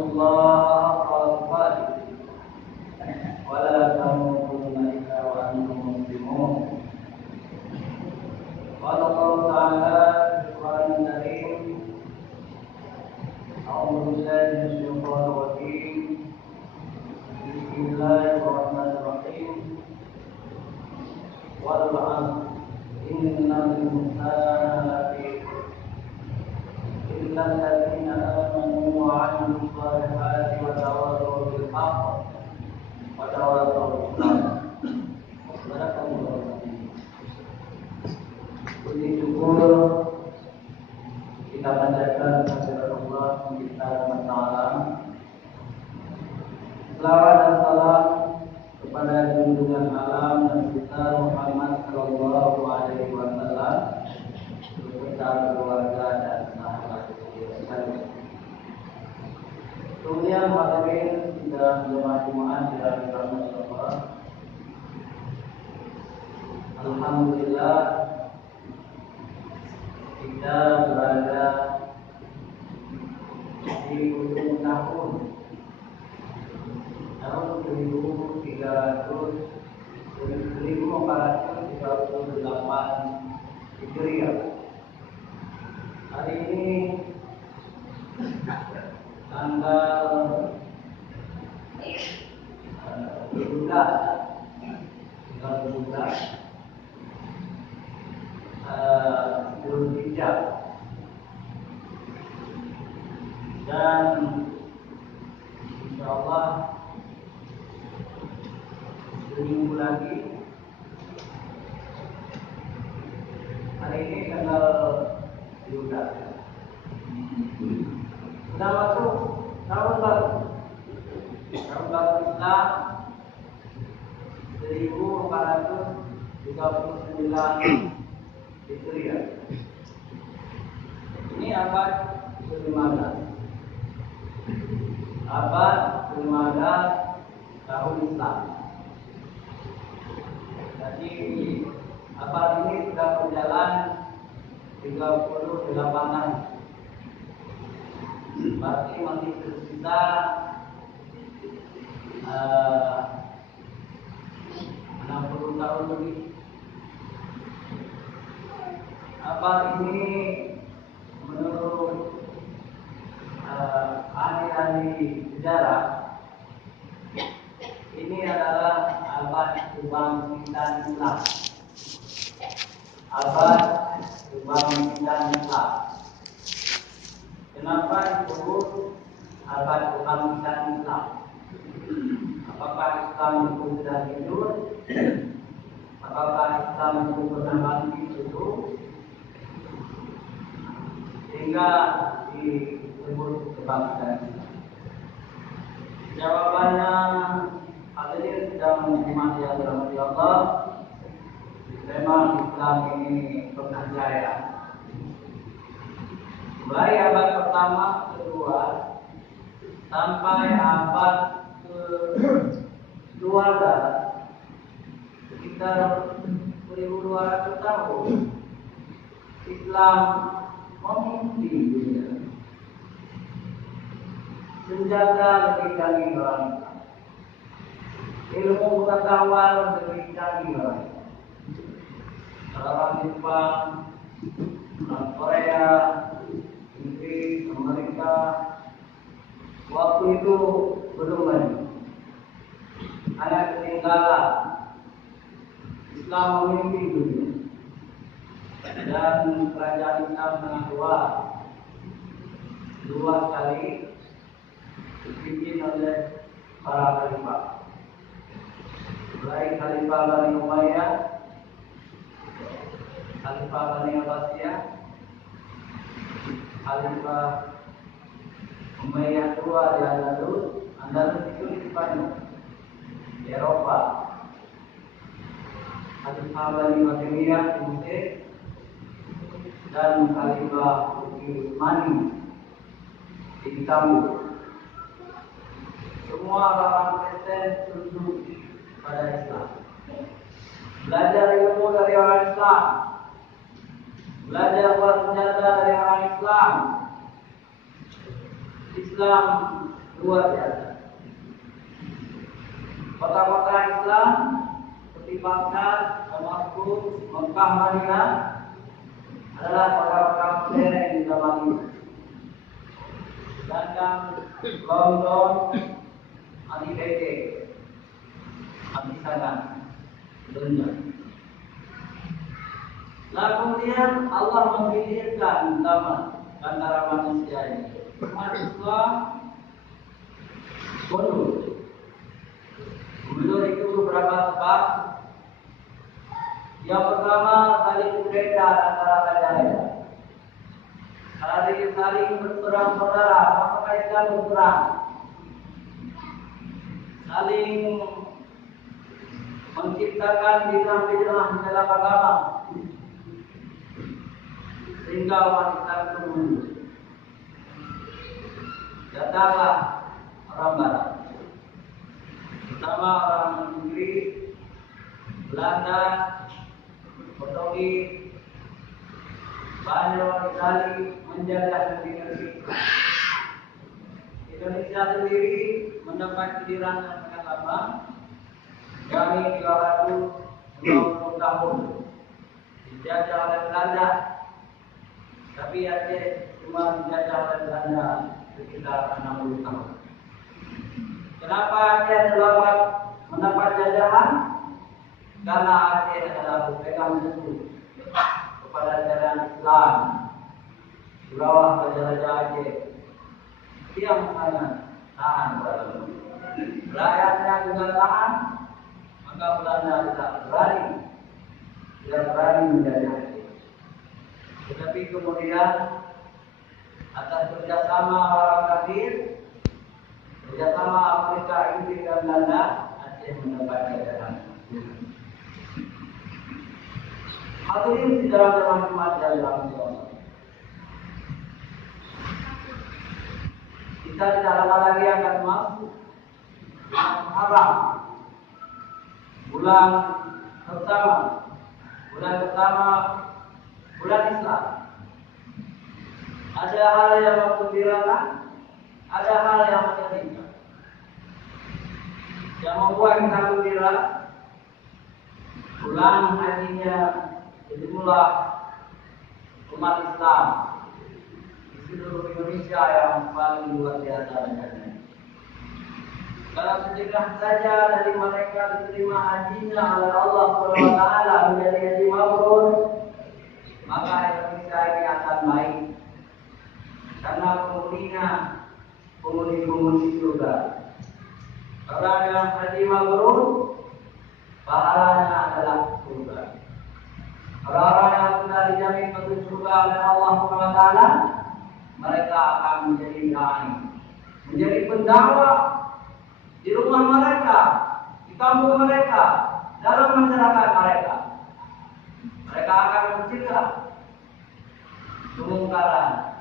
الله حق تقاته ولا تموتن إلا وأنتم مسلمون. قال الله تعالى في القرآن الكريم: أعوذ بالله من الشيطان الرجيم. بسم الله الرحمن الرحيم. والعصر إن الإنسان لفي خسر إلا الذين آمنوا وعملوا الصالحات وتواصوا بالحق وتواصوا بالصبر. Puji syukur kita panjatkan kepada Allah Subhanahu wa taala. Selawat dan salam kepada junjungan alam dan kita Muhammad sallallahu alaihi wasallam beserta keluarga dan sahabat sekalian. Kemudian hadirin dan jemaah Jumat yang dirahmati Allah. Alhamdulillah kita berada di ujung tahun 1438 Hijriah. Hari ini tanggal 17 Zulhijjah, dan insyaallah seminggu lagi hari ini tanggal 17 sudah masuk tahun baru Islam 1439 Hijriah. Ini abad ke-15. Abad ke-15 tahun Islam. Jadi abad ini sudah berjalan 38 tahun. Berarti masih tersisa 60 tahun lebih. Abad ini menurut ahli-ahli sejarah ini adalah abad kebangkitan Islam. Abad kebangkitan Islam. Kenapa disebut abad kebangkitan Islam? Apakah Islam itu sudah tidur? Apakah Islam itu pernah bangkit dulu sehingga disebut kebangkitan Islam? Jawabannya, hadirin sedang menikmati agama Allah. Memang Islam ini pernah jaya. Mulai abad pertama, kedua, sampai abad ke-12, sekitar 1200 tahun, Islam memimpin dunia. Senjata lebih canggih orang Islam. Ilmu pengetahuan lebih canggih orang Islam. Orang Jepang, orang Korea, Inggris, Amerika, waktu itu belum banyak. Hanya ketinggalan. Islam memimpin dunia. Dan kerajaan Islam sangat luas sekali, dipimpin oleh para khalifah. Mulai Khalifah Bani Umayyah, Khalifah Bani Abbasiyah, Khalifah Umayyah II di Andalus itu di Spanyol, di Eropa. Khalifah Bani Fatimiyah di Mesir, dan Khalifah Utsmani di Istanbul. Semua orang Kristen tunduk pada Islam. Belajar ilmu dari orang Islam, belajar buat senjata dari orang Islam. Islam luar biasa. Kota-kota Islam seperti Baghdad, Damaskus, Mekah, Madinah adalah kota-kota modern di zaman ini. Sedangkan London anti-BT, anti-sana, dunia. Lalu kemudian Allah membidirkan zaman antara manusia ini. Manusia bodoh. Bodoh itu beberapa sebab. Yang pertama, saling berbeda antara raja-raja. Saling berperang saudara, maka mereka berperang. Saling menciptakan bidang-bidang di dalam agama, sehingga umat Islam terbunuh. Datanglah orang Barat, pertama orang Inggris, Belanda, Portugis, Spanyol, Itali menjajah negeri-negeri. Indonesia sendiri mendapat giliran dengan lama. Kami 320 tahun dijajah oleh Belanda, tapi Aceh cuma dijajah oleh Belanda sekitar 60 tahun. Kenapa Aceh selamat mendapat jajahan? Karena Aceh adalah berpegang teguh kepada ajaran Islam. Di bawah raja-raja Aceh yang sangat tahan beragama. Rakyatnya juga tahan, maka Belanda tidak berani menjajah Aceh. Tetapi kemudian atas kerjasama orang kafir, kerjasama Afrika, Inggris dan Belanda, Aceh mendapat jajahan. Hadirin di dalam Jumat yang Allah. Kita tidak lama lagi akan masuk bulan Muharram, bulan pertama bulan Islam. Ada hal yang menggembirakan, ada hal yang menyedihkan. Yang membuat kita gembira, bulan hajinya sejumlah umat Islam di seluruh Indonesia yang paling luar biasa banyaknya. Kalau sedekah saja dari mereka diterima hajinya oleh Allah SWT menjadi haji mabrur, maka Indonesia ini akan baik. Karena penghuni surga. Orang yang haji mabrur, pahalanya adalah surga. Orang-orang yang sudah dijamin masuk surga oleh Allah SWT, mereka akan menjadi dai, menjadi pendakwah di rumah mereka, di kampung mereka, dalam masyarakat mereka. Mereka akan mencegah kemungkaran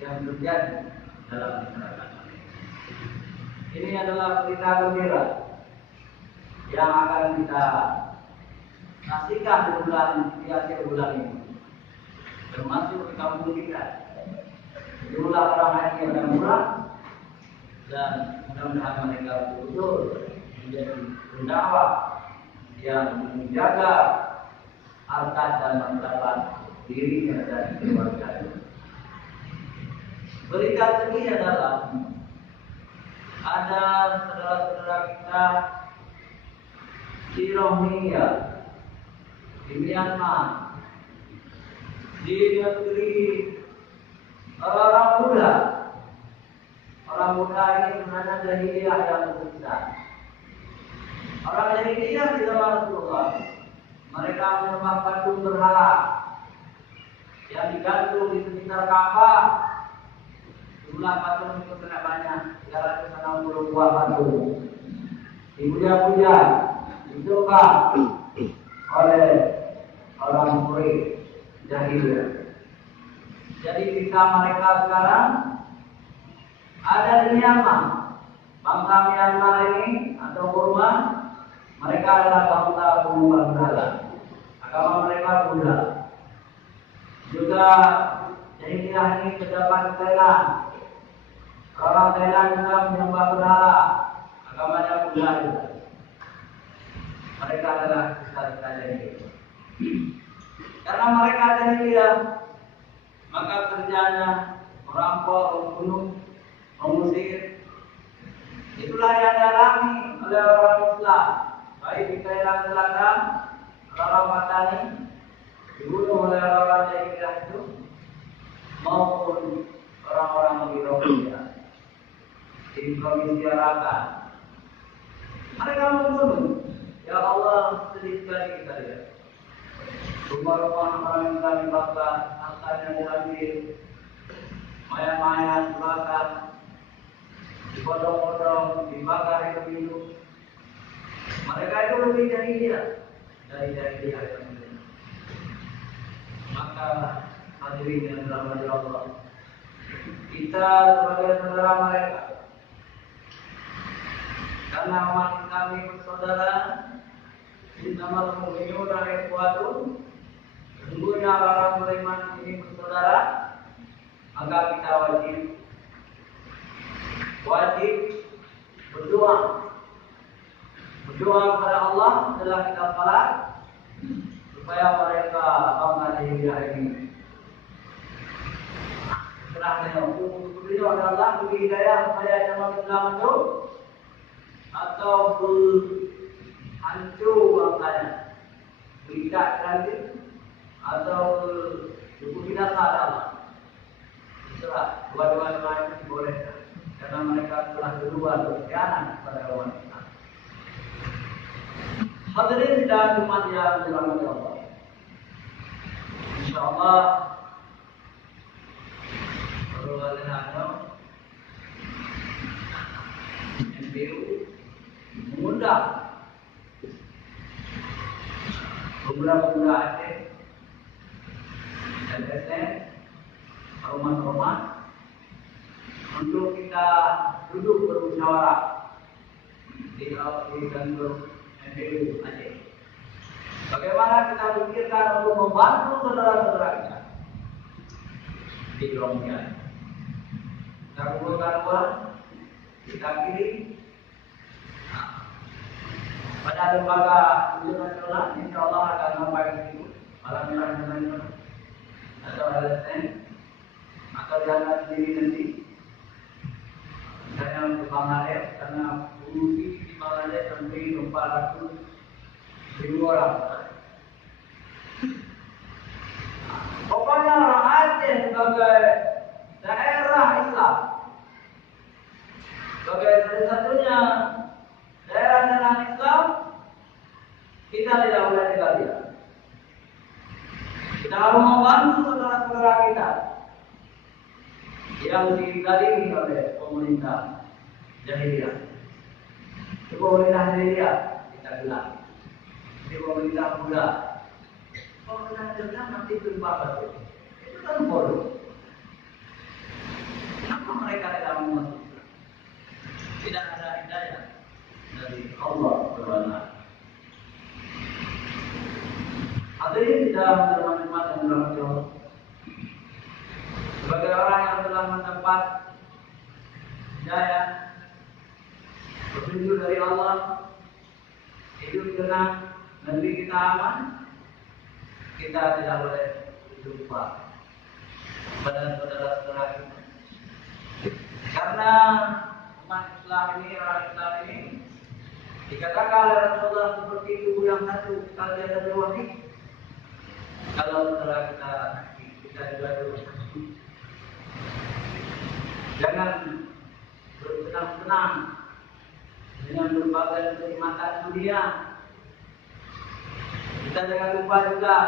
yang terjadi dalam masyarakat. Ini adalah berita gembira yang akan kita saksikan di akhir bulan ini, termasuk di kampung kita. Jumlah orang haji yang akan murah, dan mudah-mudahan mereka betul-betul menjadi pendakwah yang menjaga harkat dan martabat dirinya dan keluarganya. Berita sedih adalah ada saudara-saudara kita di Rohingya, di Myanmar, di negeri orang muda. Orang muda ini sebenarnya jahiliyah yang terbesar. Orang jahiliyah di zaman Rasulullah, mereka menyembah patung berhala yang digantung di sekitar Ka'bah. Jumlah patung itu sangat banyak, 360 buah patung. Dipuja-puja, disembah oleh orang musyrik jahiliyah. Jadi kita mereka sekarang ada di Myanmar. Bangsa Myanmar ini atau Burma, mereka adalah bangsa penyembah berhala. Agama mereka Buddha. Juga jahiliyah ini terdapat di Thailand. Orang Thailand juga menyembah berhala, agamanya Buddha juga. Mereka adalah sisa-sisa jahiliyah. Karena mereka jahiliyah, maka kerjanya merampok, membunuh, mengusir. Itulah yang dialami oleh orang Islam, baik di daerah selatan, orang Patani, dibunuh oleh orang jahiliyah itu, maupun orang-orang di Rohingya, di provinsi Arakan. Mereka membunuh. Ya Allah, sedih sekali kita lihat. Rumah-rumah orang yang kami bakar, hartanya diambil, mayat-mayat dibakar, dipotong-potong, dibakar hidup-hidup. Mereka itu lebih jahiliyah dari jahiliyah yang lain. Maka hadirin yang dirahmati Allah, kita sebagai saudara mereka, karena umat kami bersaudara, innamal mu'minuna ikhwatun, sesungguhnya orang beriman ini bersaudara, maka kita wajib berdoa kepada Allah setelah kita salat, supaya mereka bangga jahiliyah ini. Setelahnya, beliau adalah beri hidayah supaya jamaah Islam itu atau berhancur bangsanya, berikat lagi, atau buku binasa Allah. Itulah dua-duanya itu dibolehkan, karena mereka telah kedua berkhianat kepada umat Islam. Hadirin dan umat yang dirahmati Allah, insyaallah perluasannya MPU mengundang beberapa pemuda Aceh dan SN, rumah-rumah, untuk kita duduk bermusyawarah di kantor MPU Aceh. Bagaimana kita pikirkan untuk membantu saudara-saudara kita di Rohingya. Kita kumpulkan uang, kita kirim pada lembaga ujian nasional, insya Allah akan sampai ke situ, Malam Merah Internasional atau LSM, atau diangkat sendiri nanti. Misalnya untuk Bangladesh, karena pengungsi di Bangladesh sampai 400.000 orang. Pokoknya orang Aceh sebagai daerah Islam, sebagai satu-satunya daerah Islam, kita tidak boleh tinggal. Kita harus membantu saudara-saudara kita yang dizalimi oleh pemerintah jahiliyah. Di pemerintah jahiliyah kita bilang, di pemerintah Buddha. Pemerintah jahiliyah nanti berubah betul. Itu kan bodoh. Kenapa mereka tidak mau masuk? Tidak ada hidayah dari Allah Subhanahu. Hadirin tidak bermanfaat dan dirahmati Allah. Sebagai orang yang telah mendapat hidayah, petunjuk dari Allah, hidup tenang, negeri kita aman, kita tidak boleh lupa pada saudara-saudara kita. Karena umat Islam ini, orang Islam ini, dikatakan oleh Rasulullah seperti tubuh yang satu, kalian ada dua nih. Kalau saudara kita juga dulu. Jangan bersenang-senang dengan berbagai kenikmatan dunia. Kita jangan lupa juga,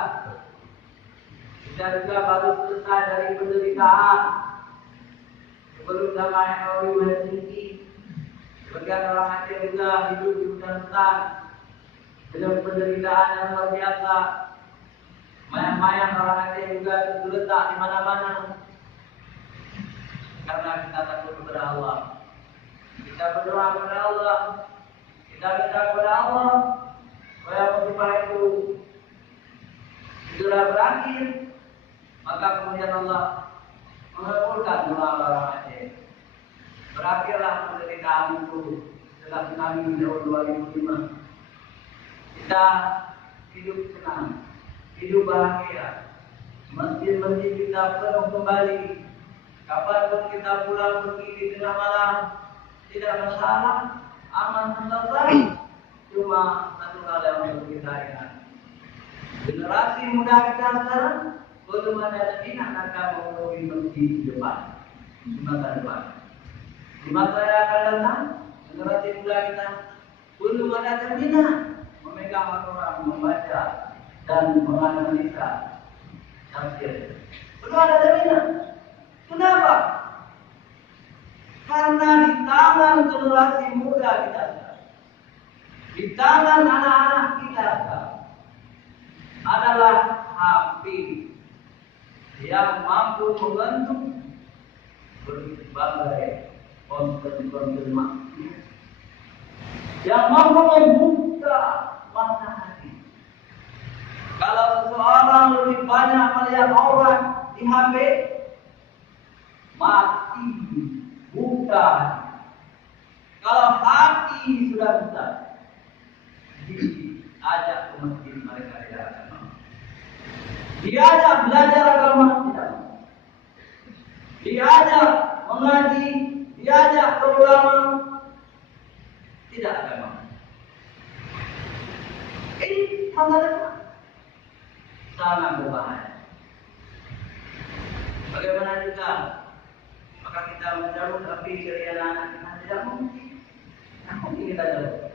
kita juga baru selesai dari penderitaan sebelum damai Nawawi Helsinki. Sebagian orang Aceh juga hidup di hutan-hutan dengan penderitaan yang luar biasa. Mayang-mayang orang Aceh juga terletak di mana-mana. Karena kita takut kepada Allah, kita berdoa kepada Allah, kita minta kepada Allah supaya musibah itu segera berakhir. Maka kemudian Allah mengabulkan doa orang Aceh. berakhirlah penderitaan itu setelah tsunami tahun 2005. Kita hidup senang, hidup bahagia. Masjid-masjid kita penuh kembali. Kapanpun kita pulang pergi di tengah malam, tidak masalah, aman selesai. Cuma satu hal yang perlu kita ingat. Generasi muda kita sekarang belum ada minat akan memenuhi masjid di depan, di masa depan. Di masa yang akan datang, generasi muda kita belum ada minat memegang Al-Quran, membaca dan menganalisa tafsir. Belum ada minat. Kenapa? Karena di tangan generasi muda kita, di tangan anak-anak kita adalah HP yang mampu membentuk berbagai konten-konten maksiat, yang mampu membuka mata hati. Kalau seseorang lebih banyak melihat orang di HP, mati buta. Kalau hati sudah buta, diajak ke masjid mereka tidak akan mau. Diajak belajar agama tidak mau. Diajak mengaji, diajak ke ulama tidak akan mau. Ini sangat berbahaya. Bagaimana juga maka kita mencabut api dari anak-anak kita tidak mungkin. Tidak mungkin kita jauh.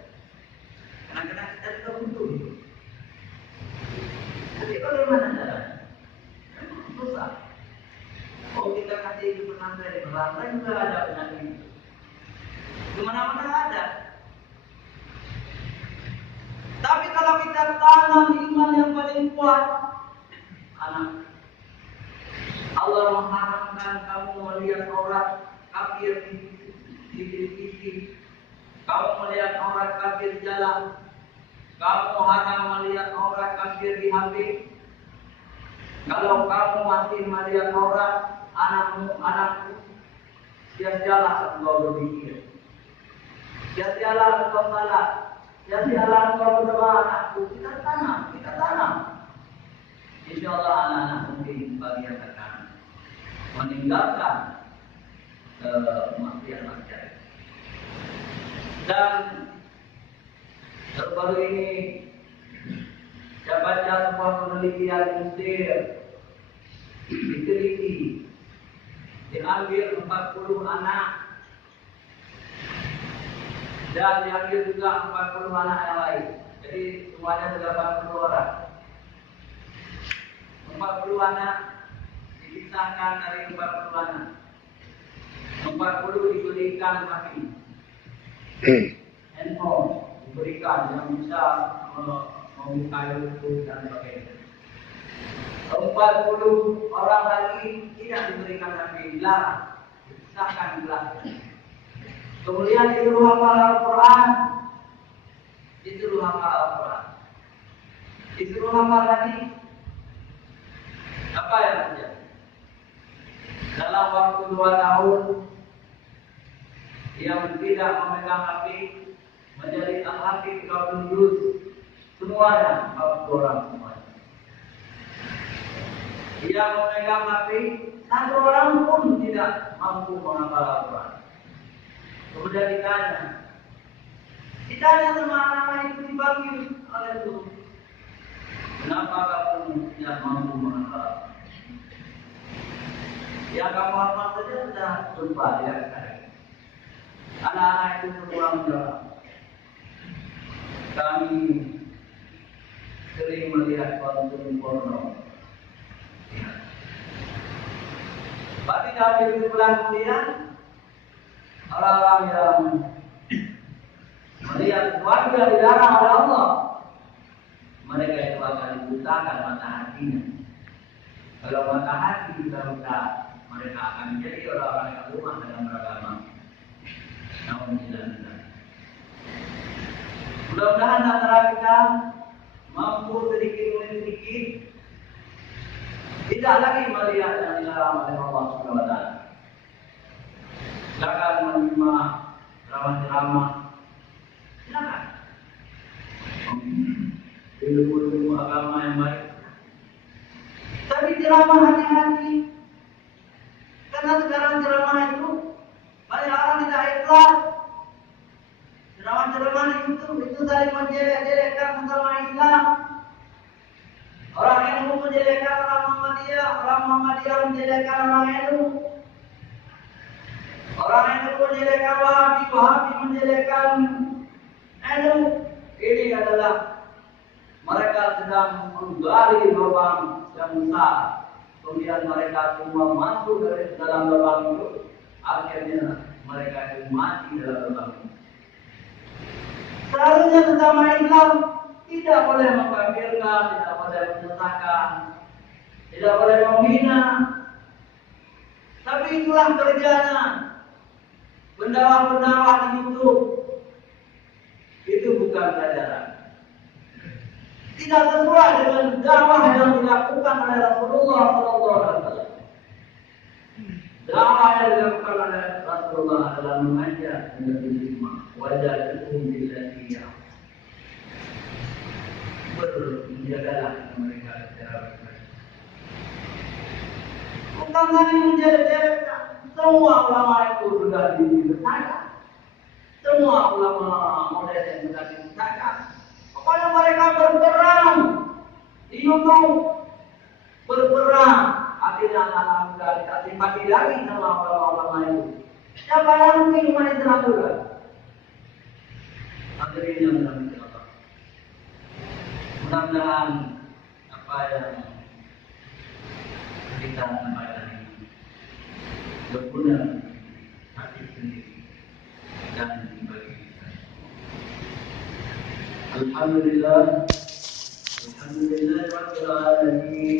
Kadang-kadang kita juga butuh itu. Tapi bagaimana caranya? Susah. Kalau kita kasih itu pesantren, pesantren juga ada penyakit itu. Di mana-mana ada. Tapi kalau kita tanam iman yang paling kuat, anak, Allah mengharamkan kamu melihat aurat kafir di TV. Kamu melihat aurat kafir di jalan. Kamu haram melihat aurat kafir di HP. Kalau kamu masih melihat aurat anakmu, sia-sialah engkau berpikir. Sia-sialah engkau salah. Sia-sialah engkau berdoa anakku. Kita tanam. Insya Allah anak-anak mungkin bagian akan meninggalkan maksiat-maksiat. Dan baru ini saya baca sebuah penelitian Mesir, diteliti, diambil 40 anak dan diambil juga 40 anak yang lain. Jadi semuanya 80 orang. 40 anak dipisahkan dari 40 anak. 40 diberikan kaki, handphone diberikan yang bisa membuka YouTube dan sebagainya. 40 orang lagi tidak diberikan kaki, dilarang, dipisahkan dilarang. Kemudian disuruh hafal Al-Quran, disuruh hafal Al-Quran, disuruh hafal hadis. Apa yang terjadi? Dalam waktu 2 tahun yang tidak memegang api menjadi al-hafiz kaum juz semuanya 40 orang semuanya. Yang memegang api 1 orang pun tidak mampu menghafal Al-Quran. Kemudian ditanya sama anak-anak itu dibagi oleh guru, kenapa kamu tidak mampu menghafal? Ya kamu hafal saja sudah lupa ya sekarang. Anak-anak itu semua menjawab, kami sering melihat konten porno. Tapi dalam 7 bulan kemudian orang-orang yang melihat sesuatu yang dilarang oleh Allah, mereka itu akan dibutakan mata hatinya. Kalau mata hati kita buka, mereka akan menjadi orang-orang yang lemah dalam beragama. Namun tidak. Mudah-mudahan antara kita mampu sedikit demi sedikit tidak lagi melihat yang dilarang oleh Allah Subhanahu wa taala. Silakan menerima ceramah-ceramah. Silakan. Ilmu-ilmu agama yang baik. Tapi ceramah hati-hati. Karena sekarang ceramah itu banyak orang tidak ikhlas. Ceramah-ceramah itu saling menjelek-jelekkan sesama Islam. Orang NU menjelekkan orang Muhammadiyah menjelekkan orang NU. Orang NU menjelekkan Wahabi menjelekkan NU. Ini adalah mereka sedang menggali lubang yang besar. Kemudian mereka semua masuk dari dalam lubang itu. Akhirnya mereka itu mati dalam lubang itu. Seharusnya sesama Islam tidak boleh mengkafirkan, tidak boleh menyesatkan, tidak boleh menghina. Tapi itulah kerjanya pendakwah-pendakwah di YouTube. Itu bukan pelajaran. Tidak sesuai dengan dakwah yang dilakukan oleh Rasulullah SAW. Dakwah yang dilakukan oleh Rasulullah adalah mengajak menjadi hikmah, wajahum billati menjagalah mereka secara baik. Bukan lagi menjelek-jelekkan. Semua ulama itu sudah dibesarkan. Semua ulama modern yang sudah dibesarkan. Pokoknya mereka berperang di YouTube, berperang. Akhirnya anak-anak muda dikasih pagi lagi sama ulama-ulama itu. Siapa yang mungkin umat Islam juga? Hadirin yang dirahmati Allah. Mudah-mudahan apa yang kita sampaikan ini berguna hati sendiri dan bagi kita. Alhamdulillah, Alhamdulillah Rabbil Alamin.